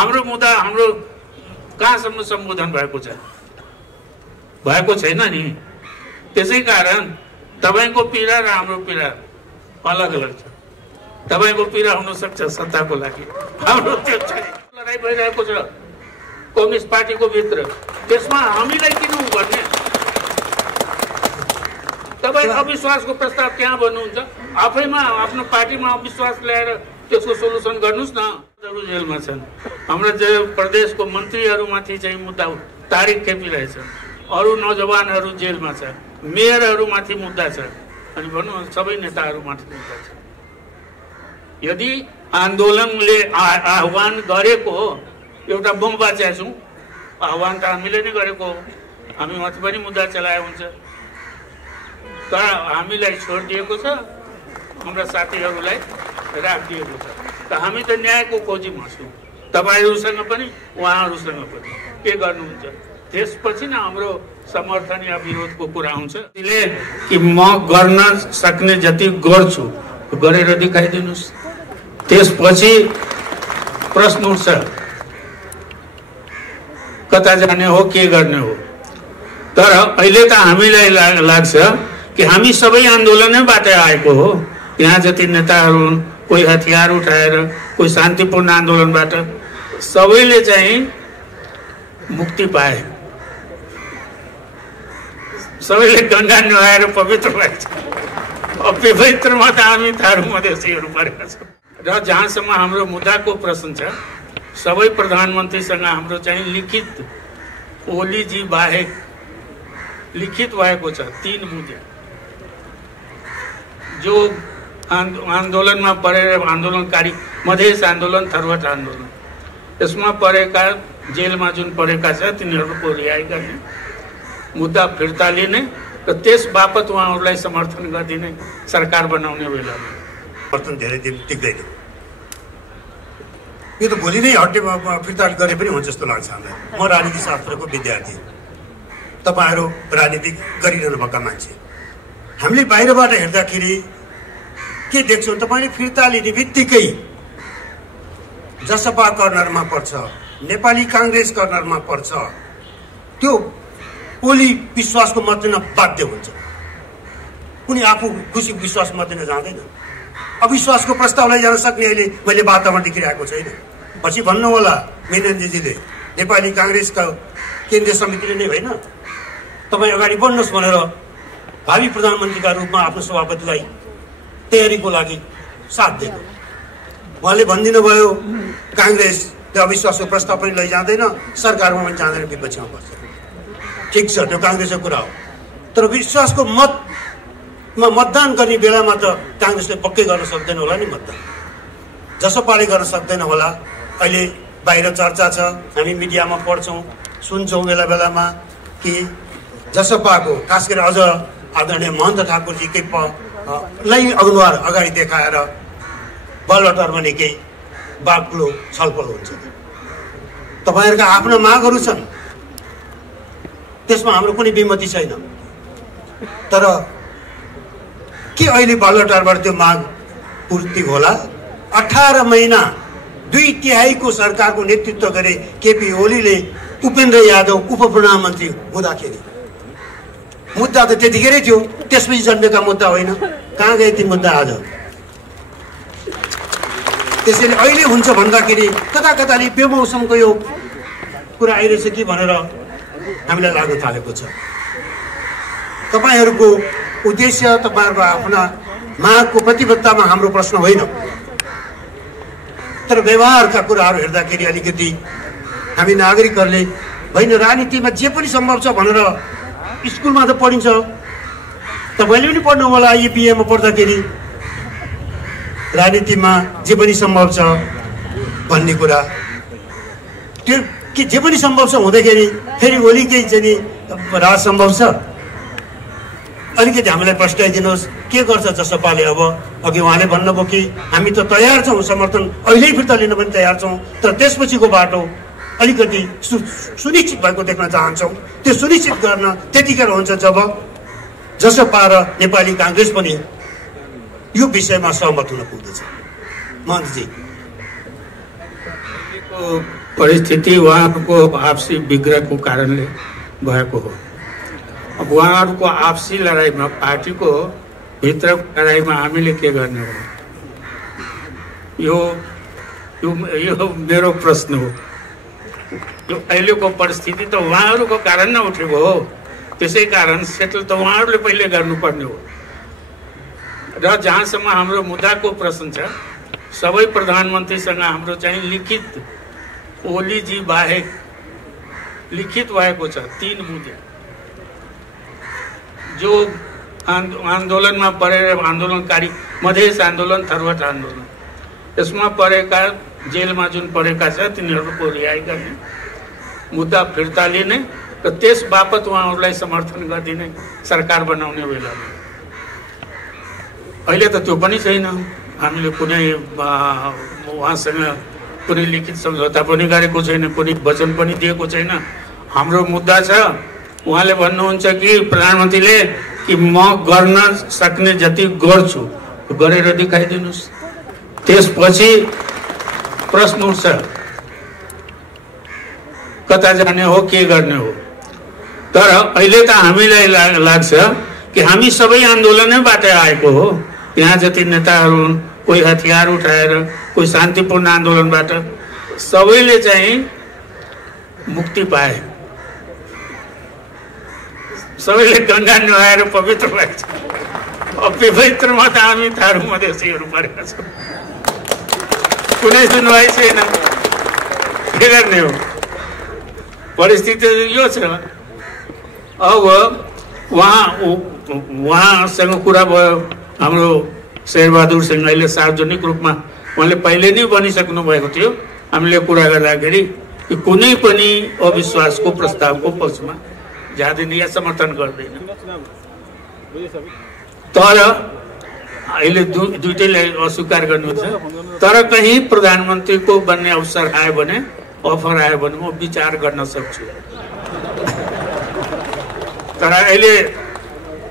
हाम्रो मुद्दा हाम्रो कहाँसम्म सम्बोधन भएको छैन नि। त्यसै कारण तपाईको पीडा र हाम्रो पीडा अलग अलग छ। तपाईको पीडा हुन सक्छ सत्ताको लागि, हाम्रो त्यो लडाई भइरहेको छ कम्युनिस्ट पार्टीको भित्र, त्यसमा हामीलाई किन गर्ने? तपाई अविश्वासको प्रस्ताव त्यहाँ भन्नुहुन्छ, आफैमा आफ्नो पार्टीमा अविश्वास ल्याएर त्यसको सोलुसन गर्नुस् न। जेलमा छन्, हाम्रा प्रदेशको मन्त्रीहरूमाथि चाहिँ मुद्दा तारिख खेपिरहेछन्, अरू नौजवानहरू जेलमा छ, मेयरहरूमाथि मुद्दा छ, अनि भनौँ सबै नेताहरूमाथि मुद्दा छ। यदि आन्दोलनले आह्वान गरेको एउटा बम बाच्या छौँ, आह्वान त हामीले नै गरेको हो, हामीमाथि पनि मुद्दा चलाए हुन्छ, तर हामीलाई छोडिदिएको छ, हाम्रा साथीहरूलाई राखिदिएको छ। त हामी त न्यायको खोजीमा छौँ, तपाईँहरूसँग पनि उहाँहरूसँग पनि। के गर्नुहुन्छ? त्यसपछि न हाम्रो समर्थन या विरोधको कुरा आउँछ। त्यसले कि म गर्न सक्ने जति गर्छु गरेर देखाइदिनुहोस्, त्यसपछि प्रश्न उठ्छ कता जाने हो, के गर्ने हो। तर अहिले त हामीलाई लाग्छ कि हामी सबै आन्दोलनैबाट आएको हो। यहाँ जति नेताहरू, कोही हतियार उठाएर, कोही शान्तिपूर्ण आन्दोलनबाट, सबैले चाहिँ मुक्ति पाए, सबैले गङ्गा नुहाएर पवित्र भएछ। अपवित्रमा त हामी थारू मधेसीहरू परेका छौँ। र जहाँसम्म हाम्रो मुद्दाको प्रश्न छ, सबै प्रधानमन्त्रीसँग हाम्रो चाहिँ लिखित, ओलीजी बाहेक लिखित भएको छ 3 मुद्दा, जो आन्दोलनमा परेर आन्दोलनकारी, मधेस आन्दोलन, थरवट आन्दोलन, यसमा परेका, जेलमा जुन परेका छ तिनीहरूको रिहाई गर्ने, मुद्दा फिर्ता लिने र त्यस बापत उहाँहरूलाई समर्थन गरिदिने सरकार बनाउने बेलामा समर्थन धेरै दिन टिक्दैन। यो त भोलि नै हट्टे फिर्ता गरे पनि हुन्छ जस्तो लाग्छ हामीलाई। म राजनीति शास्त्रको विद्यार्थी, तपाईँहरू राजनीति गरिरहनु भएका मान्छे। हामीले बाहिरबाट हेर्दाखेरि के देख्छौँ? तपाईँले फिर्ता लिने बित्तिकै जसपा कर्नरमा पर्छ, नेपाली काङ्ग्रेस कर्नरमा पर्छ, त्यो ओली विश्वासको मत दिन बाध्य हुन्छ। कुनै आफू खुसी विश्वास मत दिन जाँदैन। अविश्वासको प्रस्तावलाई जान सक्ने अहिले मैले वातावरण देखिरहेको छैन। पछि भन्नु होला मेननजीले, नेपाली काङ्ग्रेसका केन्द्रीय समितिले नै होइन, तपाईँ अगाडि बढ्नुहोस् भनेर भावी प्रधानमन्त्रीका रूपमा आफ्नो सभापतिलाई तयारीको लागि साथ दिएको। उहाँले भनिदिनु भयो काङ्ग्रेसले अविश्वासको प्रस्ताव पनि लैजाँदैन, सरकारमा पनि जाँदैन, विपक्षमा पर्छ। ठिक छ, त्यो काङ्ग्रेसको कुरा हो। तर विश्वासको मतमा मतदान गर्ने बेलामा त काङ्ग्रेसले पक्कै गर्न सक्दैन होला नि मतदान, जसपाले गर्न सक्दैन होला। अहिले बाहिर चर्चा छ, हामी मिडियामा पढ्छौँ, सुन्छौँ बेला बेलामा कि जसपाको खास गरी अझ आदरणीय महन्त ठाकुरजीकै लाई अगुवार अगाडि देखाएर बलवटरमा निकै बाक्लो छलफल हुन्छ। तपाईँहरूका आफ्ना मागहरू छन्, त्यसमा हाम्रो कुनै विमति छैन। तर के अहिले बलवटारबाट त्यो माग पूर्ति होला? 18 महिना 2/3 सरकारको नेतृत्व गरे केपी ओलीले उपेन्द्र यादव उप प्रधानमन्त्री हुँदाखेरि मुद्दा त त्यतिखेरै थियो, त्यसपछि जन्मेका मुद्दा होइन। कहाँ गए ती मुद्दा आज? त्यसैले अहिले हुन्छ भन्दाखेरि कता कताले बेमौसमको यो कुरा आइरहेछ कि भनेर हामीलाई लाग्न थालेको छ। तपाईँहरूको उद्देश्य, तपाईँहरूको आफ्ना मागको प्रतिबद्धतामा हाम्रो प्रश्न होइन, तर व्यवहारका कुराहरू हेर्दाखेरि अलिकति हामी नागरिकहरूले होइन राजनीतिमा जे पनि सम्भव छ भनेर स्कुलमा त पढिन्छ, तपाईँले पनि पढ्नु होला, यो बिएमा पढ्दाखेरि राजनीतिमा जे पनि सम्भव छ भन्ने कुरा, त्यो के जे पनि सम्भव छ हुँदाखेरि फेरि ओलीकै चाहिँ नि राज सम्भव छ? अलिकति हामीलाई प्रश्नाइदिनुहोस्, के गर्छ जसपाले? अब अघि उहाँले भन्नुभयो कि हामी त तयार छौँ, समर्थन अहिल्यै फिर्ता लिन पनि तयार छौँ, तर त्यसपछिको बाटो अलिकति सुनिश्चित भएको देख्न चाहन्छौँ। त्यो सुनिश्चित गर्न त्यतिखेर हुन्छ जब जसपा र नेपाली काङ्ग्रेस पनि यो विषयमा सहमत हुन पुग्दछ। महन्तजी, परिस्थिति उहाँहरूको आपसी विग्रहको कारणले भएको हो। अब उहाँहरूको आपसी लडाइँमा, पार्टीको भित्रको लडाइँमा हामीले के गर्ने हो, यो मेरो प्रश्न हो। यो अहिलेको परिस्थिति त उहाँहरूको कारण नै उठेको हो, त्यसै कारण सेटल त उहाँहरूले पहिले गर्नुपर्ने हो। र जहाँसम्म हाम्रो मुद्दाको प्रश्न छ, सबै प्रधानमन्त्रीसँग हाम्रो चाहिँ लिखित, ओलीजी बाहेक लिखित भएको छ 3 मुद्दा जो आन्दोलनमा परेर आन्दोलनकारी, मधेस आन्दोलन, थरवट आन्दोलन, यसमा परेका, जेलमा जुन परेका छ तिनीहरूको रिहाई गर्ने, मुद्दा फिर्ता लिने र त्यस बापत उहाँहरूलाई समर्थन गरिदिने सरकार बनाउने बेलामा। अहिले त त्यो पनि छैन। हामीले कुनै उहाँसँग कुनै लिखित सम्झौता पनि गरेको छैन, कुनै वचन पनि दिएको छैन। हाम्रो मुद्दा छ, उहाँले भन्नुहुन्छ कि प्रधानमन्त्रीले कि म गर्न सक्ने जति गर्छु, गरेर देखाइदिनुहोस्। त्यसपछि प्रश्न उठ्छ, कता जाने हो, के गर्ने हो। तर अहिले त हामीलाई लाग्छ कि हामी सबै आन्दोलनैबाट आएको हो। यहाँ जति नेताहरू हुन्, कोही हतियार उठाएर, कोही शान्तिपूर्ण आन्दोलनबाट, सबैले चाहिँ मुक्ति पाए, सबैले गङ्गा नुहाएर पवित्र भएको छ। अपवित्रमा त हामी थारू मधेसीहरू परेका छौँ, कुनै सुनवाई छैन, के गर्ने हो। परिस्थिति यो छ। अब उहाँसँग कुरा भयो, हाम्रो शेरबहादुर सिंह अहिले सार्वजनिक रूपमा उहाँले पहिले नै भनिसक्नु भएको थियो, हामीले कुरा गर्दाखेरि कि कुनै पनि अविश्वासको प्रस्तावको पक्षमा जाँदैन या समर्थन गर्दैन। तर अहिले दुईटैले अस्वीकार गर्नुहुन्छ। तर कहीँ प्रधानमन्त्रीको बन्ने अवसर आयो भने, अफर आयो भने म विचार गर्न सक्छु। तर अहिले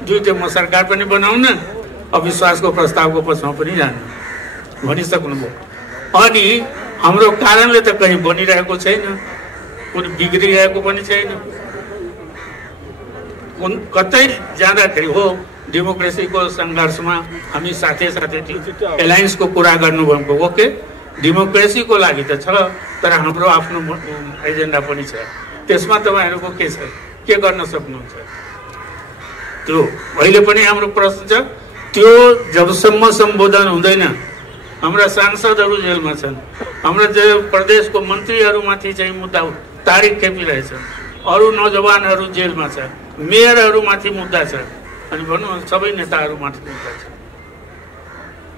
दुईटै म सरकार पनि बनाउन, अविश्वासको प्रस्तावको पक्षमा पनि जानु भनिसक्नुभयो। अनि हाम्रो कारणले त कहीँ बनिरहेको छैन, कुनै बिग्रिरहेको पनि छैन। कतै जाँदाखेरि हो डेमोक्रेसीको सङ्घर्षमा हामी साथै एलायन्सको कुरा गर्नुभएको, ओके, डेमोक्रेसीको लागि त छ, तर हाम्रो आफ्नो एजेन्डा पनि छ। त्यसमा तपाईँहरूको के छ, के गर्न सक्नुहुन्छ? त्यो अहिले पनि हाम्रो प्रश्न छ। त्यो जबसम्म सम्बोधन हुँदैन, हाम्रा सांसदहरू जेलमा छन्, हाम्रा प्रदेशको मन्त्रीहरूमाथि चाहिँ मुद्दा तारिक खेपिरहेछन्, अरू नौजवानहरू जेलमा छ, मेयरहरूमाथि मुद्दा छ, अनि भनौँ सबै नेताहरूमाथि मुद्दा छ।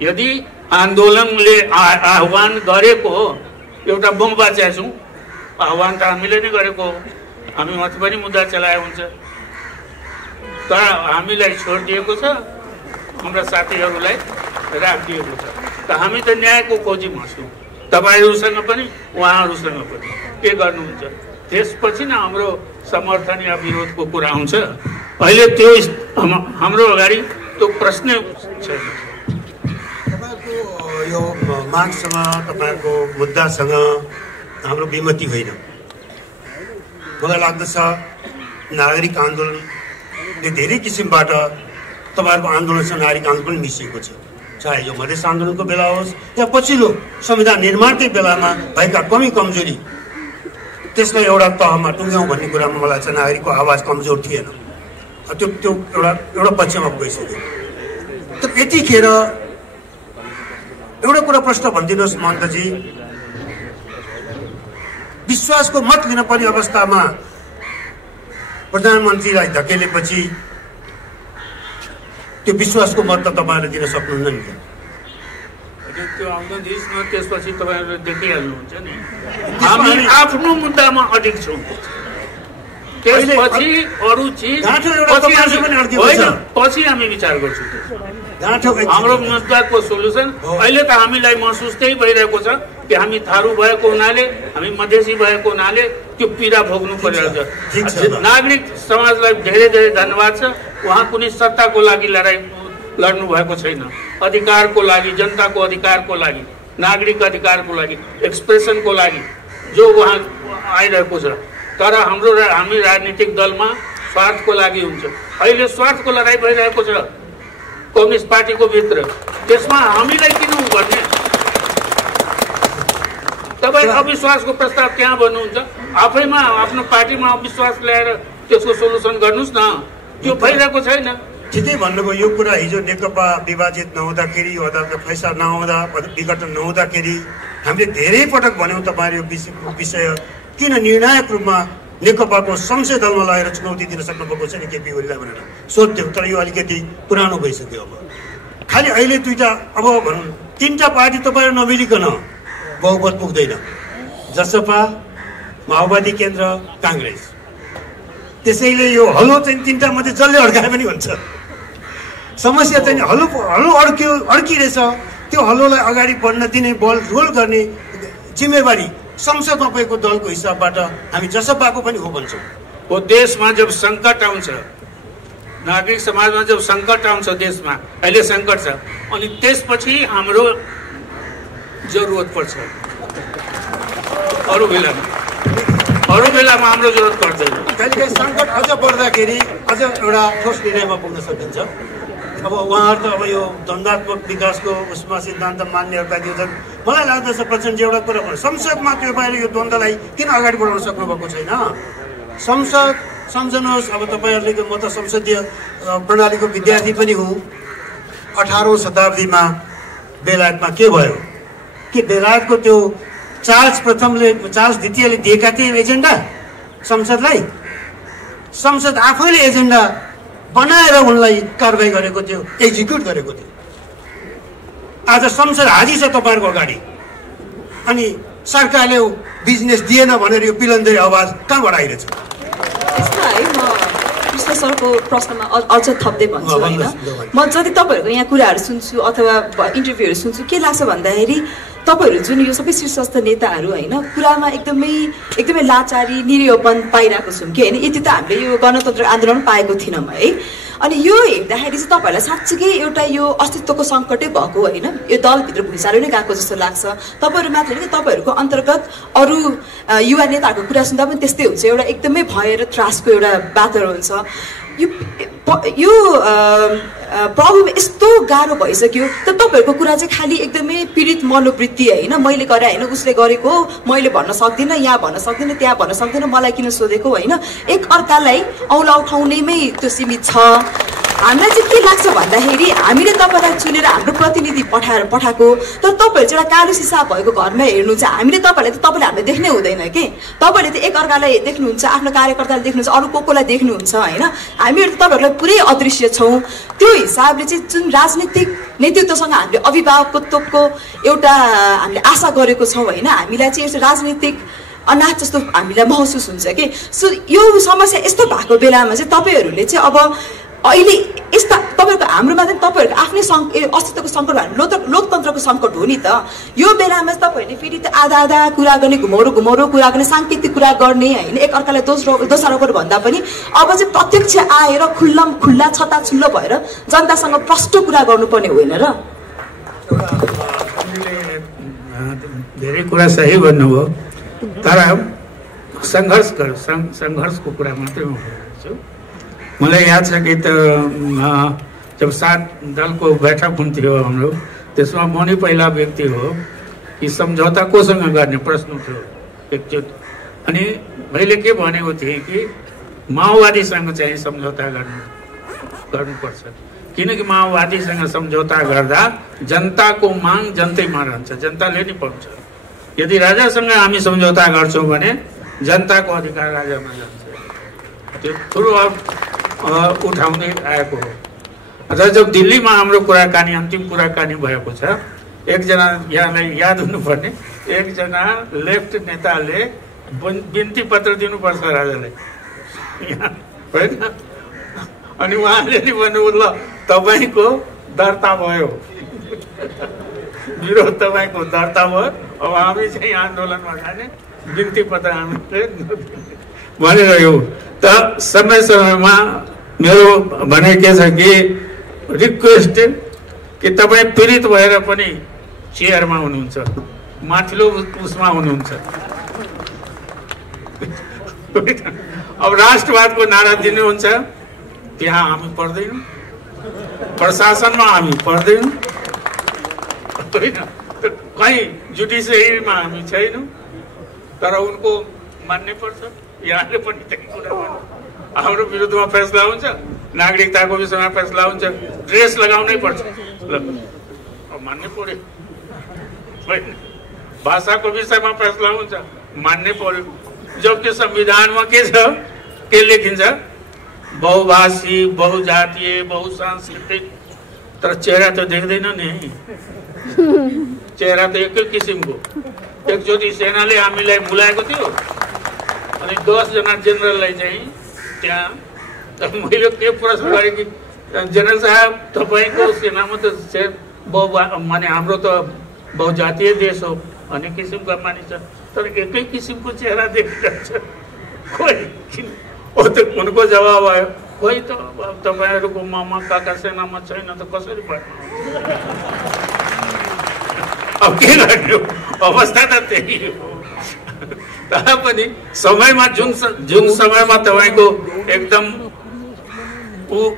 यदि आन्दोलनले आह्वान गरेको एउटा बम बाच्याछौँ, आह्वान त हामीले नै गरेको हो, हामी माथि पनि मुद्दा चलाए हुन्छ। तर हामीलाई छोडिदिएको छ, हाम्रा साथीहरूलाई राखिदिएको छ। त हामी त न्यायको खोजीमा छौँ, तपाईँहरूसँग पनि उहाँहरूसँग पनि। के गर्नुहुन्छ? त्यसपछि न हाम्रो समर्थन या विरोधको कुरा आउँछ। अहिले त्यो हाम्रो अगाडि त्यो प्रश्नै छैन। तपाईँको यो मागसँग, तपाईँको मुद्दासँग हाम्रो विमति होइन। मलाई लाग्दछ नागरिक आन्दोलनले धेरै किसिमबाट तपाईँहरूको आन्दोलनसँग नागरिक आन्दोलन पनि मिसिएको छ। चाहे यो मधेस आन्दोलनको बेला होस् या पछिल्लो संविधान निर्माणकै बेलामा भएका कमी कमजोरी, त्यसलाई एउटा तहमा टुङ्ग्याउँ भन्ने कुरामा मलाई चाहिँ नागरिकको आवाज कमजोर थिएन। त्यो एउटा पक्षमा गइसक्यो। त यतिखेर एउटा कुरा प्रश्न भनिदिनुहोस् महन्तजी, विश्वासको मत लिन पर्ने अवस्थामा प्रधानमन्त्रीलाई धकेलेपछि त्यो विश्वासको मत त तपाईँहरूले दिन सक्नुहुन्न नि। त्यो आउँदैन त्यसपछि तपाईँहरूले देखिहाल्नुहुन्छ नि, हामी आफ्नो मुद्दामा अडिग छौँ। त्यसपछि अरू चिज पछि हामी विचार गर्छौँ। हाम्रो मुद्दाको सोल्युसन अहिले त हामीलाई महसुस त्यही भइरहेको छ कि हामी थारू भएको हुनाले, हामी मधेसी भएको हुनाले त्यो पीडा भोग्नु परिरहेको छ। नागरिक समाजलाई धेरै धेरै धन्यवाद छ। उहाँ कुनै सत्ताको लागि लडाइँ लड्नु भएको छैन, अधिकारको लागि, जनताको अधिकारको लागि, नागरिक अधिकारको लागि, एक्सप्रेसनको लागि जो वहाँ आइरहेको छ। तर हामी राजनीतिक दलमा स्वार्थको लागि हुन्छ। अहिले स्वार्थको लडाइँ भइरहेको छ कम्युनिस्ट पार्टीको भित्र, त्यसमा हामीलाई किन गर्ने? तपाईँ अविश्वासको प्रस्ताव त्यहाँ भन्नुहुन्छ, आफैमा आफ्नो पार्टीमा अविश्वास ल्याएर त्यसको सोलुसन गर्नुहोस् न। त्यो भइरहेको छैन। ठिकै भन्नुभयो। यो कुरा हिजो नेकपा विभाजित नहुँदाखेरि, यो अदालतको फैसला नहुँदा, विघटन नहुँदाखेरि हामीले धेरै पटक भन्यौँ तपाईँहरू यो विषय किन निर्णायक रूपमा नेकपाको संसदीय दलमा लगेर चुनौती दिन सक्नुभएको छ नि केपी ओलीलाई भनेर सोध्थ्यौँ। तर यो अलिकति पुरानो भइसक्यो। अब खालि अहिले दुईवटा, अब भनौँ तीनवटा पार्टी तपाईँहरू नमिलिकन बहुमत पुग्दैन। जसपा, माओवादी केन्द्र, काङ्ग्रेस। त्यसैले यो हलो चाहिँ तीनवटा मात्रै जसले अड्काए पनि हुन्छ। समस्या चाहिँ हलो अड्किरहेछ। त्यो हलोलाई अगाडि बढ्न दिने, बल रोल गर्ने जिम्मेवारी संसदमा भएको दलको हिसाबबाट हामी जसपाको पनि हो भन्छौँ। वो देशमा जब सङ्कट आउँछ, नागरिक समाजमा जब सङ्कट आउँछ, देशमा अहिले सङ्कट छ, अनि त्यसपछि हाम्रो जरुरत पर्छ। अरू बेलामा हाम्रो जरुरत पर्दैन। कहिलेकाहीँ सङ्कट अझ बढ्दाखेरि अझ एउटा ठोस निर्णयमा पुग्न सकिन्छ। अब उहाँहरू त अब यो द्वन्द्वात्मक विकासको उसमा सिद्धान्त मान्नेहरूका दिन्छन्। मलाई लाग्दछ प्रचण्डजी एउटा कुरा भन्नु, संसदमा तपाईँले यो द्वन्द्वलाई किन अगाडि बढाउन सक्नुभएको छैन? संसद सम्झनुहोस्, अब तपाईँहरूले म त संसदीय प्रणालीको विद्यार्थी पनि हुँ। 18औं शताब्दीमा बेलायतमा के भयो कि बेलायतको त्यो चार्ल्स द्वितीयले दिएका थिए एजेन्डा संसदलाई। संसद आफैले एजेन्डा बनाएर उनलाई कारवाही गरेको थियो, एक्जिक्युट गरेको थियो। आज संसद हाजी छ तपाईँहरूको अगाडि, अनि सरकारले बिजनेस दिएन भनेर यो पिलन्दरी आवाज कहाँबाट आइरहेछ? यसमा है म कृष्ण सरको प्रश्नमा अझ थप्दै भन्छु होइन। म जति तपाईँहरूको यहाँ कुराहरू सुन्छु अथवा इन्टरभ्यूहरू सुन्छु, के लाग्छ भन्दाखेरि तपाईँहरू जुन यो सबै शीर्षस्थ नेताहरू होइन, कुरामा एकदमै लाचारी, निरीहपन पाइरहेको छौँ कि होइन। यति त हामीले यो गणतन्त्र आन्दोलन पाएको थिएनौँ है। अनि यो हेर्दाखेरि चाहिँ तपाईँहरूलाई साँच्चीकै एउटा यो अस्तित्वको सङ्कटै भएको होइन, यो दलभित्र भुइँचालो नै गएको जस्तो लाग्छ। तपाईँहरू मात्र होइन कि तपाईँहरूको अन्तर्गत अरू युवा नेताहरूको कुरा सुन्दा पनि त्यस्तै हुन्छ। एउटा एकदमै भय र त्रासको एउटा वातावरण हुन्छ। यो प्रब्लम यस्तो गाह्रो भइसक्यो त तपाईँहरूको कुरा चाहिँ खालि एकदमै पीडित मनोवृत्ति होइन, मैले गरे होइन, उसले गरेको, मैले भन्न सक्दिनँ, यहाँ भन्न सक्दिनँ, त्यहाँ भन्न सक्दिनँ, मलाई किन सोधेको होइन, एक अर्कालाई औँला उठाउनेमै त्यो सीमित छ। हामीलाई चाहिँ के लाग्छ भन्दाखेरि हामीले तपाईँलाई चुनेर हाम्रो प्रतिनिधि पठाएको, तर तपाईँहरू चाहिँ एउटा कालो सिसा भएको घरमा हेर्नुहुन्छ। हामीले तपाईँलाई हामीलाई देख्नै हुँदैन कि तपाईँले त एक अर्कालाई देख्नुहुन्छ, आफ्नो कार्यकर्तालाई देख्नुहुन्छ, अरू कोलाई देख्नुहुन्छ होइन। हामीहरू त तपाईँहरूलाई पुरै अदृश्य छौँ। त्यो हिसाबले चाहिँ जुन राजनीतिक नेतृत्वसँग हामीले अभिभावकत्वको एउटा हामीले आशा गरेको छौँ होइन, हामीलाई चाहिँ यस्तो राजनीतिक अनाथ जस्तो हामीलाई महसुस हुन्छ कि। सो यो समस्या यस्तो भएको बेलामा चाहिँ तपाईँहरूले चाहिँ अब अहिले यस्ता तपाईँहरूको हाम्रोमा चाहिँ तपाईँहरूको आफ्नै अस्तित्वको सङ्कट लोकतन्त्रको सङ्कट हो नि त। यो बेलामा चाहिँ तपाईँहरूले फेरि त आधा कुरा गर्ने, घुमाउरो कुरा गर्ने, साङ्केतिक कुरा गर्ने होइन, एक अर्कालाई दोषारोपण भन्दा पनि अब चाहिँ प्रत्यक्ष आएर खुल्ला छताछुल्लो भएर जनतासँग प्रष्ट कुरा गर्नुपर्ने होइन र? धेरै कुरा सही भन्नुभयो, तर सङ्घर्षको कुरा मात्रै म भन्छु। मलाई याद छ कि जब 7 दलको बैठक हुन्थ्यो हाम्रो, त्यसमा म नै पहिला व्यक्ति हो कि सम्झौता कोसँग गर्ने प्रश्न थियो एकचोटि। अनि मैले के भनेको थिएँ कि माओवादीसँग चाहिँ सम्झौता गर्नुपर्छ, किनकि माओवादीसँग सम्झौता गर्दा जनताको माग जनतैमा रहन्छ, जनताले नै पाउँछ। यदि राजासँग हामी सम्झौता गर्छौँ भने जनताको अधिकार राजामा जान्छ। त्यो ठुलो उठाउँदै आएको हो। र जब दिल्लीमा हाम्रो कुराकानी, अन्तिम कुराकानी भएको छ, एकजना यहाँलाई याद हुनुपर्ने, एकजना लेफ्ट नेताले बिन्ती पत्र दिनुपर्छ राजालाई होइन, अनि उहाँले नि भन्नुभयो ल तपाईँको दर्ता भयो, विरोध तपाईँको दर्ता भयो, अब हामी चाहिँ आन्दोलनमा जाने, बिन्ती पत्र हामीले भनिरह्यो। त समयमा मेरो भनाइ के छ कि रिक्वेस्ट कि तपाईँ पीडित भएर पनि चेयरमा हुनुहुन्छ, माथिल्लो उसमा हुनुहुन्छ, अब राष्ट्रवादको नारा दिनुहुन्छ, त्यहाँ हामी पर्दैनौँ, प्रशासनमा हामी पर्दैनौँ होइन, कहीँ जुडिसियरीमा हामी छैनौँ, तर उनको मान्नै पर्छ। यहाँले पनि त्यही कुरा गर्नु, हाम्रो विरुद्धमा फैसला हुन्छ, नागरिकताको विषयमा फैसला हुन्छ, ड्रेस लगाउनै पर्छ, अब मान्नै पर्यो होइन, भाषाको विषयमा फैसला हुन्छ, मान्नै पर्यो। जबकि संविधानमा के छ, के लेखिन्छ, बहुभाषी, बहुजातीय, बहुसांस्कृतिक, तर चेहरा त देख्दैन नि, चेहरा त एकै किसिमको। एकचोटि सेनाले हामीलाई बोलाएको थियो अनि 10 जना जेनरललाई चाहिँ त्यहाँ, मैले के प्रश्न गरेँ कि जेनरल साहब तपाईँको सेनामा त माने हाम्रो त बहुजातीय देश हो, अनेक किसिमका मानिस छ, तर एकै किसिमको चेहरा देखिरहेछ, खोइ किन? उनको जवाब आयो, खोइ त तपाईँहरूको मामा काका सेनामा छैन त कसरी भयो? अब के गर्नु, अवस्था त त्यही हो। तर पनि समयमा जुन समयमा तपाईँको एकदम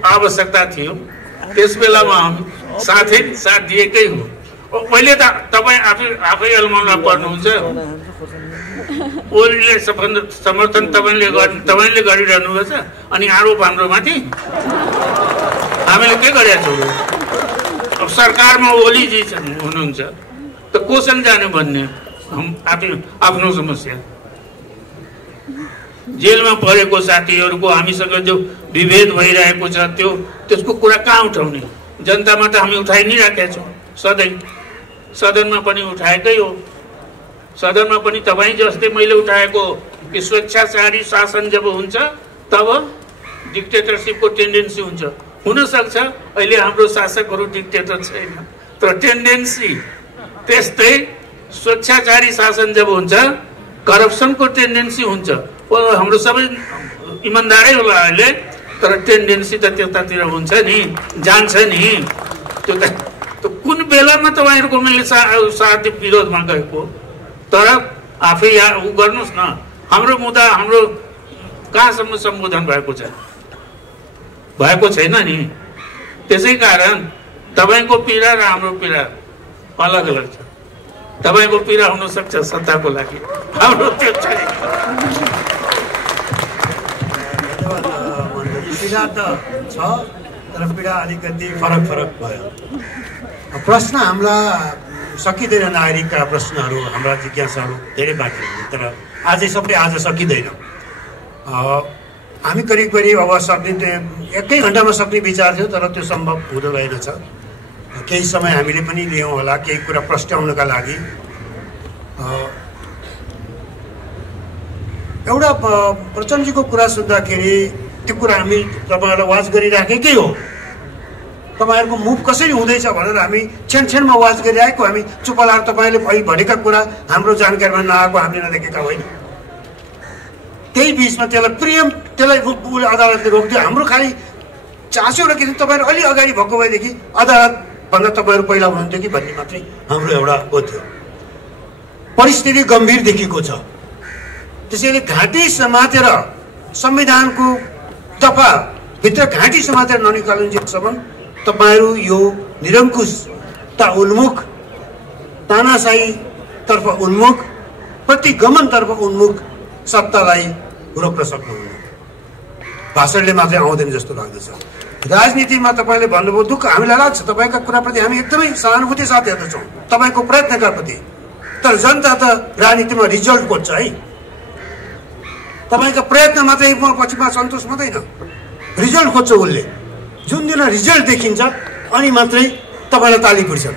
आवश्यकता थियो, त्यस बेलामा हामी साथ दिएकै हो। पहिले त तपाईँ आफै अलमलमा पर्नुहुन्छ, ओलीले समर्थन तपाईँले गरिरहनु भएको छ, अनि आरोप हाम्रो माथि हामीले के गरेका छौँ? अब सरकारमा ओलीजी हुनुहुन्छ त कोसँग जानु भन्ने आफ्नो समस्या। जेलमा परेको साथीहरूको हामीसँग जो विभेद भइरहेको छ त्यसको कुरा कहाँ उठाउने? जनतामा त हामी उठाइ नै राखेका छौँ सधैँ, सदनमा पनि उठाएकै हो। सदनमा पनि तपाईँ जस्तै मैले उठाएको कि स्वेच्छाचारी शासन जब हुन्छ तब डिक्टेटरसिपको टेन्डेन्सी हुन्छ। हुनसक्छ अहिले हाम्रो शासकहरू डिक्टेटर छैन, तर टेन्डेन्सी त्यस्तै स्वेच्छाचारी शासन जब हुन्छ करप्सनको टेन्डेन्सी हुन्छ। हाम्रो सबै इमान्दारै होला अहिले, तर टेन्डेन्सी त त्यतातिर हुन्छ नि, जान्छ नि। त्यो त कुन बेलामा तपाईँहरूको मैले साथ विरोधमा गएको, तर आफै उ गर्नुहोस् न, हाम्रो मुद्दा हाम्रो कहाँसम्म सम्बोधन भएको छैन नि। त्यसै कारण तपाईँको पीडा र हाम्रो पीडा अलग अलग छ। तपाईँको पीडा हुनसक्छ सत्ताको लागि, हाम्रो त्यो छैन। पीडा त छ, तर पीडा अलिकति फरक भयो। प्रश्न हाम्रा सकिँदैन, नागरिकका प्रश्नहरू, हाम्रा जिज्ञासाहरू धेरै बाँकी हुन्, तर आज सकिँदैन। हामी करिब अब सक्ने 1 घन्टामा सक्ने विचार थियो, तर त्यो सम्भव हुँदो रहेनछ। केही समय हामीले पनि लियौँ होला केही कुरा प्रस्ट्याउनका लागि। एउटा प्रचण्डजीको कुरा सुन्दाखेरि त्यो कुरा हामी तपाईँहरूलाई वाच गरिराखेकै हो। तपाईँहरूको मुभ कसरी हुँदैछ भनेर हामी क्षण वाच गरिरहेको, हामी चुप लाएर तपाईँले अहिले भनेका कुरा हाम्रो जानकारीमा नआएको हामीले नदेखेका होइन। त्यही बिचमा त्यसलाई अदालतले रोकिदियो। हाम्रो खालि चासो र के तपाईँहरू अलि अगाडि भएको भएदेखि अदालतभन्दा तपाईँहरू पहिला हुनुहुन्थ्यो कि भन्ने मात्रै हाम्रो एउटा हो थियो। परिस्थिति गम्भीर देखिएको छ, त्यसैले घाँटी समातेर संविधानको दफाभित्र घाँटी समातेर ननिकालुन्जेलसम्म तपाईहरू यो निरङ्कुशता उन्मुख, तानाशाहीतर्फ उन्मुख, प्रतिगमनतर्फ उन्मुख सत्तालाई रोक्न सक्नुहुन्न। भाषणले मात्रै आउँदैन जस्तो लाग्दछ। राजनीतिमा तपाईँले भन्नुभयो दुःख हामीलाई लाग्छ, तपाईँका कुराप्रति हामी एकदमै सहानुभूति साथ हेर्दछौँ, तपाईँको प्रयत्नका प्रति। तर जनता त राजनीतिमा रिजल्ट खोज्छ है। तपाईँका प्रयत्न मात्रै पछिमा सन्तोष मात्दैन, रिजल्ट खोज्छ उसले। जुन दिन रिजल्ट देखिन्छ अनि मात्रै तपाईँलाई ताली पिट्छन्।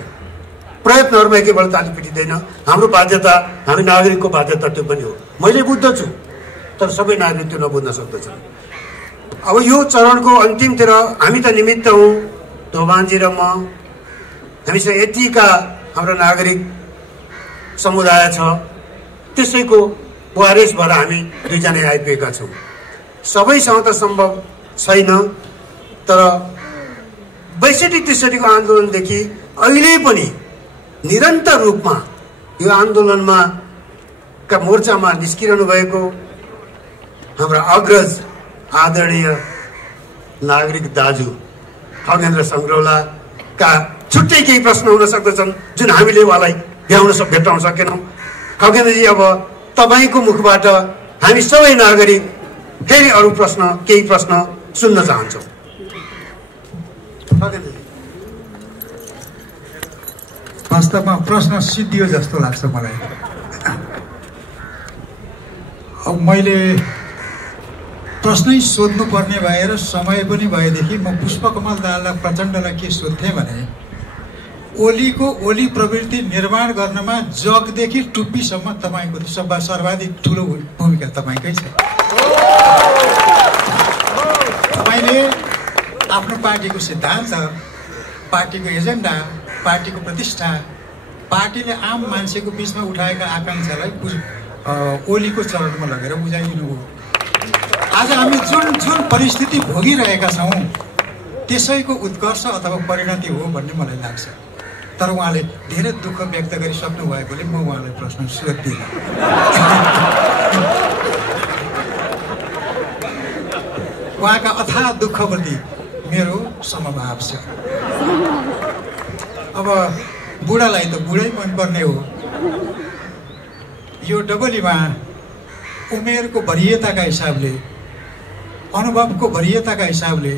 प्रयत्नहरूमा एकैबाट ताली पिटिँदैन। हाम्रो बाध्यता, हामी नागरिकको बाध्यता त्यो पनि हो। मैले बुझ्दछु, तर सबै नागरिक त्यो नबुझ्न सक्दछन्। अब यो चरणको अन्तिमतिर हामी त निमित्त हौँ, धोमानजी र म। हामीसँग यतिका हाम्रो नागरिक समुदाय छ, त्यसैको वारेस भएर हामी दुईजना आइपुगेका छौँ। सबैसँग त सम्भव छैन, तर 62-63 को आन्दोलनदेखि अहिले पनि निरन्तर रूपमा यो आन्दोलनमा मोर्चामा निस्किरहनु भएको हाम्रा अग्रज आदरणीय नागरिक दाजु खगेन्द्र सङ्ग्रौलाका छुट्टै केही प्रश्न हुन सक्दछन् जुन हामीले उहाँलाई भेट्टाउन सकेनौँ। खगेन्द्रजी, अब तपाईँको मुखबाट हामी सबै नागरिक फेरि अरू केही प्रश्न सुन्न चाहन्छौँ। वास्तवमा प्रश्न सिद्धियो जस्तो लाग्छ मलाई। अब मैले प्रश्नै सोध्नुपर्ने भएर समय पनि भएदेखि म पुष्पकमल दाहाल प्रचण्डलाई के सोध्थेँ भने ओली प्रवृत्ति निर्माण गर्नमा जगदेखि टुप्पीसम्म तपाईँको सर्वाधिक ठुलो भूमिका तपाईँकै छ। तपाईँले आफ्नो पार्टीको सिद्धान्त, पार्टीको एजेन्डा, पार्टीको प्रतिष्ठा, पार्टीले आम मान्छेको बिचमा उठाएका आकाङ्क्षालाई ओलीको चरणमा लगेर बुझाइदिनु हो। आज हामी जुन परिस्थिति भोगिरहेका छौँ त्यसैको उत्कर्ष अथवा परिणति हो भन्ने मलाई लाग्छ। तर उहाँले धेरै दुःख व्यक्त गरिसक्नु भएकोले म उहाँलाई प्रश्न सोध्दिनँ। उहाँका अथाह दुःखप्रति मेरो समभाव छ। अब बुढालाई त बुढै मनपर्ने हो। यो डबलीमा उमेरको वरियताका हिसाबले, अनुभवको वरियताका हिसाबले,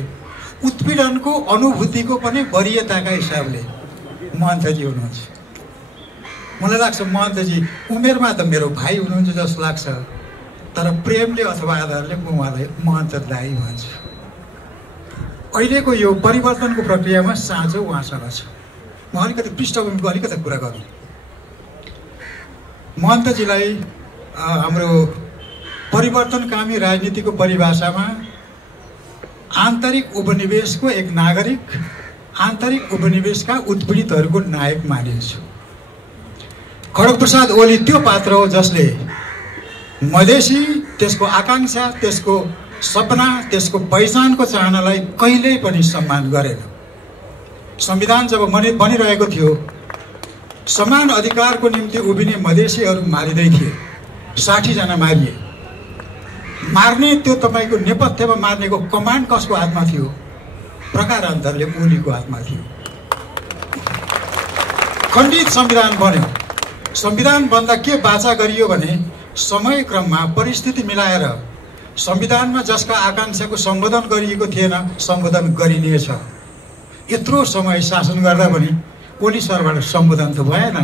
उत्पीडनको अनुभूतिको पनि वरियताका हिसाबले महन्तजी हुनुहुन्छ। मलाई लाग्छ महन्तजी उमेरमा त मेरो भाइ हुनुहुन्छ जस्तो लाग्छ, तर प्रेमले अथवा आधारले म उहाँलाई महन्त दाइ भन्छु। अहिलेको यो परिवर्तनको प्रक्रियामा साँचो उहाँसँग छ। म अलिकति पृष्ठभूमिको अलिकति कुरा गरौँ। महन्तजीलाई हाम्रो परिवर्तनकामी राजनीतिको परिभाषामा आन्तरिक उपनिवेशको एक नागरिक, आन्तरिक उपनिवेशका उत्पीडितहरूको नायक मानिन्छ। खड्गप्रसाद ओली त्यो पात्र हो जसले मधेसी, त्यसको आकाङ्क्षा, त्यसको सपना, त्यसको पहिचानको चाहनालाई कहिल्यै पनि सम्मान गरेन। संविधान जब बनिरहेको थियो, समान अधिकारको निम्ति उभिने मधेसीहरू मारिँदै थिए। 60 जना मारिए। मार्ने त्यो तपाईँको नेपथ्यमा मार्नेको कमान्ड कसको हातमा थियो? प्रकारान्तरले ओलीको हातमा थियो। खण्डित संविधान बन्यो। संविधान बन्दा के बाचा गरियो भने समय क्रममा परिस्थिति मिलाएर संविधानमा जसका आकाङ्क्षाको सम्बोधन गरिएको थिएन सम्बोधन गरिनेछ। यत्रो समय शासन गर्दा पनि ओली सरबाट सम्बोधन त भएन।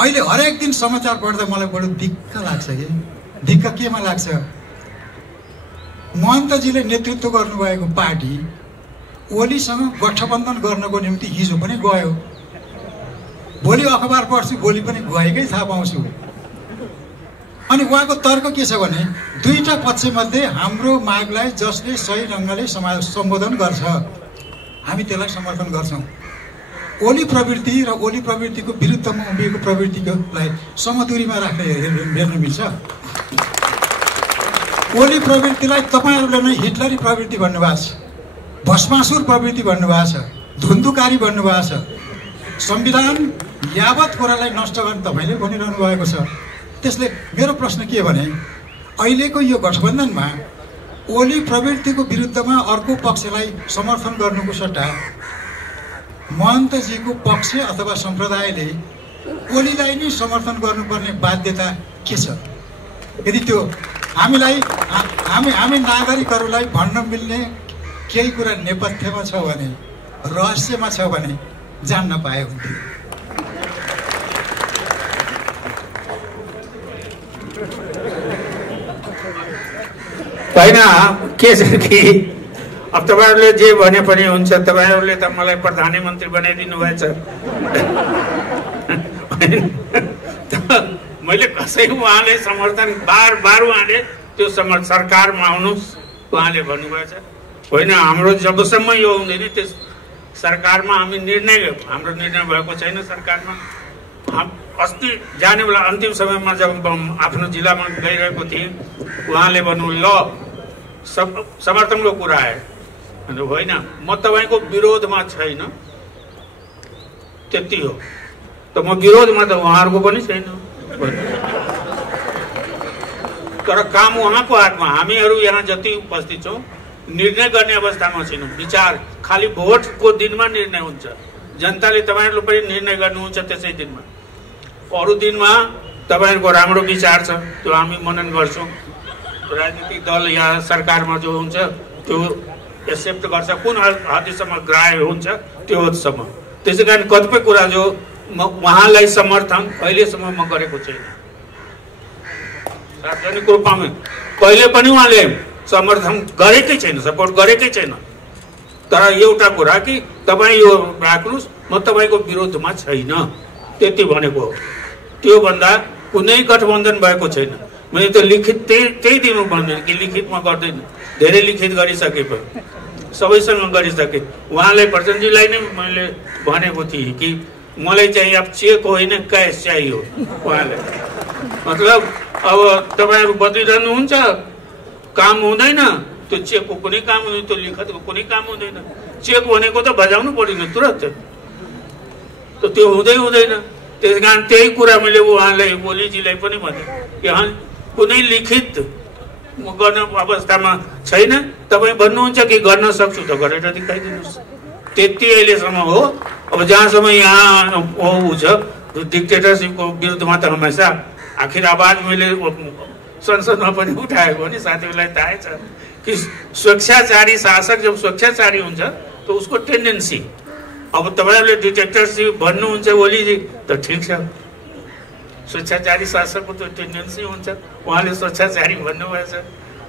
अहिले हरेक दिन समाचार पढ्दा मलाई बडो दिक्क लाग्छ कि दिक्क केमा लाग्छ? महन्तजीले नेतृत्व गर्नुभएको पार्टी ओलीसँग गठबन्धन गर्नको निम्ति हिजो पनि गयो। भोलि अखबार पढ्छु, भोलि पनि गएकै थाहा पाउँछु। अनि उहाँको तर्क के छ भने दुईटा पक्षमध्ये हाम्रो मागलाई जसले सही ढङ्गले सम्बोधन गर्छ हामी त्यसलाई समर्थन गर्छौँ। ओली प्रवृत्ति र ओली प्रवृत्तिको विरुद्धमा उभिएको प्रवृत्तिलाई समदूरीमा राख्न हेर्न मिल्छ। ओली प्रवृत्तिलाई तपाईँहरूले नै हिटलरी प्रवृत्ति भन्नुभएको छ, भस्मासुर प्रवृत्ति भन्नुभएको छ, धुन्धुकारी भन्नुभएको छ। संविधान यावत कुरालाई नष्ट गर्ने तपाईँले भनिरहनु भएको छ। त्यसले मेरो प्रश्न के भने अहिलेको यो गठबन्धनमा ओली प्रवृत्तिको विरुद्धमा अर्को पक्षलाई समर्थन गर्नुको सट्टा महन्तजीको पक्ष अथवा सम्प्रदायले ओलीलाई नै समर्थन गर्नुपर्ने बाध्यता के छ? यदि त्यो हामी नागरिकहरूलाई भन्न मिल्ने केही कुरा नेपथ्यमा छ भने, रहस्यमा छ भने जान्न पाए हुन्थ्यो। होइन के छ कि अब तपाईँहरूले जे भने पनि हुन्छ। तपाईँहरूले त मलाई प्रधानमन्त्री बनाइदिनु भएछ। मैले कसै उहाँले समर्थन बार उहाँले त्यो सरकारमा आउनुहोस् उहाँले भन्नुभएछ। होइन हाम्रो जबसम्म यो हुँदैन त्यस सरकारमा हाम्रो निर्णय भएको छैन। सरकारमा अस्ति जाने बेला अन्तिम समयमा जब आफ्नो जिल्लामा गइरहेको थिएँ उहाँले भन्नु ल समर्थनको कुरा आयो। होइन म तपाईँको विरोधमा छैन त्यति हो। त म विरोधमा त उहाँहरूको पनि छैन। तर काम उहाँको हातमा। हामीहरू यहाँ जति उपस्थित छौँ निर्णय गर्ने अवस्थामा छैनौँ। विचार खालि भोटको दिनमा निर्णय हुन्छ। जनताले तपाईँहरूले पनि निर्णय गर्नुहुन्छ त्यसै दिनमा। अरू दिनमा तपाईँहरूको राम्रो विचार छ त्यो हामी मनन गर्छौँ। राजनीतिक दल या सरकारमा जो हुन्छ त्यो एक्सेप्ट गर्छ, कुन हदसम्म ग्राह्य हुन्छ त्यो हदसम्म। त्यसै कारण कतिपय कुरा जो उहाँलाई समर्थन अहिलेसम्म म गरेको छैन। सार्वजनिक रूपमा कहिले पनि उहाँले समर्थन गरेकै छैन, सपोर्ट गरेकै छैन। तर एउटा कुरा कि तपाईँ यो राख्नुहोस्, म तपाईँको विरोधमा छैन, त्यति भनेको हो। त्योभन्दा कुनै गठबन्धन भएको छैन। मैले त लिखित त्यही दिनु भन्दैन कि लिखितमा गर्दैन। धेरै लिखित गरिसके सबैसँग गरिसके। उहाँलाई प्रचण्डजीलाई नै मैले भनेको थिएँ कि मलाई चाहिँ अब चेक होइन क्यास चाहियो। उहाँले मतलब अब तपाईँहरू बदलिरहनुहुन्छ, काम हुँदैन, त्यो चेकको कुनै काम हुँदैन, त्यो लिखतको कुनै काम हुँदैन। चेक भनेको त बजाउनु पर्दैन तुरन्त, त त्यो हुँदैन। त्यस कारण त्यही कुरा मैले उहाँलाई ओलीजीलाई पनि भने यहाँ कुनै लिखित गर्न अवस्थामा छैन। तपाईँ भन्नुहुन्छ कि गर्न सक्छु त गरेर देखाइदिनुहोस्, त्यति अहिलेसम्म हो। अब जहाँसम्म यहाँ ऊ छ डिक्टेटरसिपको विरुद्धमा त हमेसा आखिर आवाज मैले संसदमा पनि उठाएको नि, साथीहरूलाई थाहै छ कि स्वेच्छाचारी शासक जब स्वेच्छाचारी हुन्छ त उसको टेन्डेन्सी। अब तपाईँहरूले डिक्टेटरसिप भन्नुहुन्छ ओलीजी त ठिक छ, स्वेच्छाचारी शासकको त्यो टेन्डेन्सी हुन्छ, उहाँले स्वेच्छाचारी भन्नुभएछ।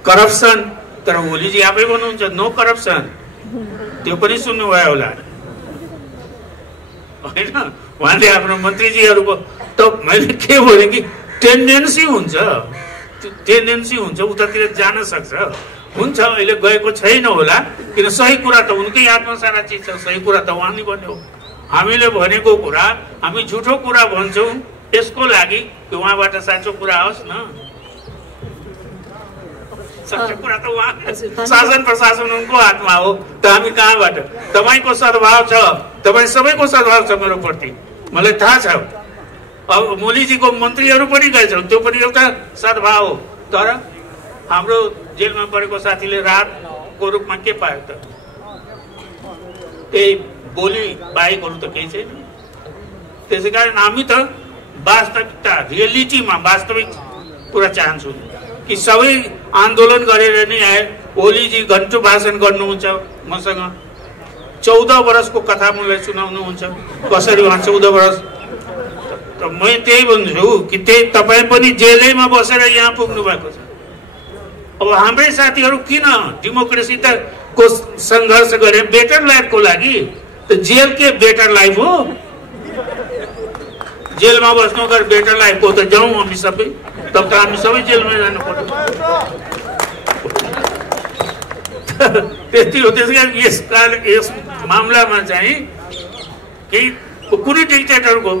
करप्सन, तर ओलीजी आफै भन्नुहुन्छ नो करप्सन, त्यो पनि सुन्नुभयो होला होइन? उहाँले आफ्नो मन्त्रीजीहरूको त मैले के भने कि टेन्डेन्सी हुन्छ, उतातिर जान सक्छ। हुन्छ अहिले गएको छैन होला, किन सही कुरा त उनकै हातमा सारा चिज छ। सही कुरा त उहाँले भन्यो। हामीले भनेको कुरा हामी झुठो कुरा भन्छौँ यसको लागि कि उहाँबाट साँचो कुरा आओस् न। सत्य कुरा त उहाँ शासन प्रशासन उनको हातमा हो, त हामी कहाँबाट? तपाईँको सद्भाव छ, तपाईँ सबैको सद्भाव छ मेरो प्रति, मलाई थाहा छ। अब मोलीजीको मन्त्रीहरू पनि गएछन्, त्यो पनि एउटा सद्भाव हो। तर हाम्रो जेलमा परेको साथीले राहतको रूपमा के पायो त? त्यही बोली बाहेक अरू त केही छैन। त्यसै कारण हामी त वास्तविकता रियलिटीमा वास्तविक कुरा चाहन्छु कि सबै आन्दोलन गरेर नै आए। ओलीजी घन्टो भाषण गर्नुहुन्छ मसँग, 14 वर्षको कथा मलाई सुनाउनुहुन्छ कसरी उहाँ 14 वर्ष। त म त्यही भन्छु कि त्यही तपाईँ पनि जेलैमा बसेर यहाँ पुग्नु भएको छ। अब हाम्रै साथीहरू किन डेमोक्रेसी त को सङ्घर्ष गरे बेटर लाइफको लागि, त जेल के बेटर लाइफ हो? जेलमा बस्नु अगर बेटर लाइफ हो त जाउँ हामी सबै, तब त हामी सबै जेलमै जानु पर्यो। त्यति हो। त्यस कारण यस मामलामा चाहिँ केही कुनै डिक्टेटरको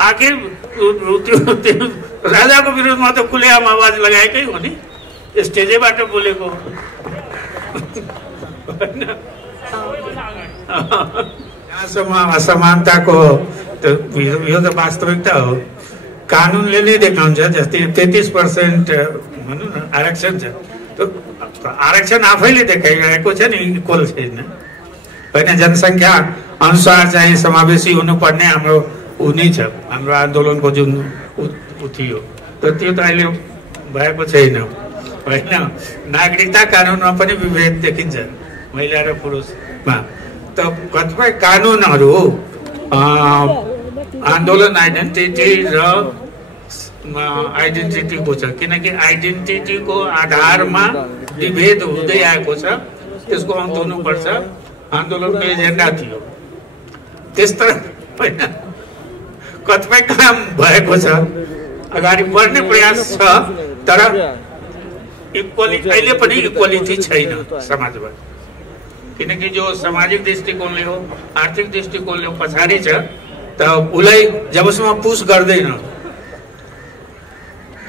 आखिर त्यो राजाको विरोधमा त खुलेआम आवाज लगाएकै हो नि, स्टेजैबाट बोलेको। यहाँसम्म असमानताको यो त वास्तविकता हो। कानुनले नै देखाउँछ जस्तै 33% भनौँ न आरक्षण छ, आरक्षण आफैले देखाइरहेको छ नि इक्वल छैन होइन। जनसङ्ख्या अनुसार चाहिँ समावेशी हुनुपर्ने हाम्रो ऊ नै छ, हाम्रो आन्दोलनको जुन ऊ थियो, तर त्यो त अहिले भएको छैन होइन। नागरिकता कानुनमा पनि विभेद देखिन्छ महिला र पुरुषमा। त कतिपय कानुनहरू आन्दोलन आइडेन्टिटी र आइडेन्टिटीको छ, किनकि आइडेन्टिटीको आधारमा विभेद हुँदै आएको छ, त्यसको अन्त हुनुपर्छ। आन्दोलनको एजेन्डा थियो त्यस्तो होइन। कतिपय काम भएको छ, अगाडि बढ्ने प्रयास छ, तर इक्वलिटी अहिले पनि इक्वलिटी छैन समाजमा। किनकि जो सामाजिक दृष्टिकोणले हो, आर्थिक दृष्टिकोणले हो पछाडि छ, त उसलाई जबसम्म पुस गर्दैन,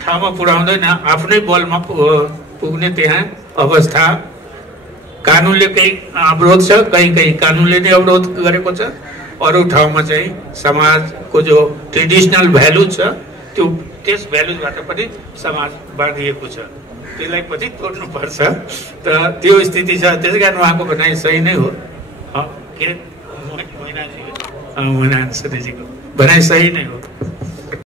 ठाउँमा पुर्याउँदैन, आफ्नै बलमा पुग्ने त्यहाँ अवस्था। कानुनले केही अवरोध छ, कहीँ कानुनले नै अवरोध गरेको छ। अरू ठाउँमा चाहिँ समाजको जो ट्रेडिसनल भ्यालु छ त्यो त्यस भ्यालुजबाट पनि समाज बाँधिएको छ, त्यसलाई पनि तोड्नुपर्छ। त त्यो स्थिति छ। त्यसै कारण उहाँको भनाइ सही नै हो। के मैना सुरेजीको भनाइ सही नै हो।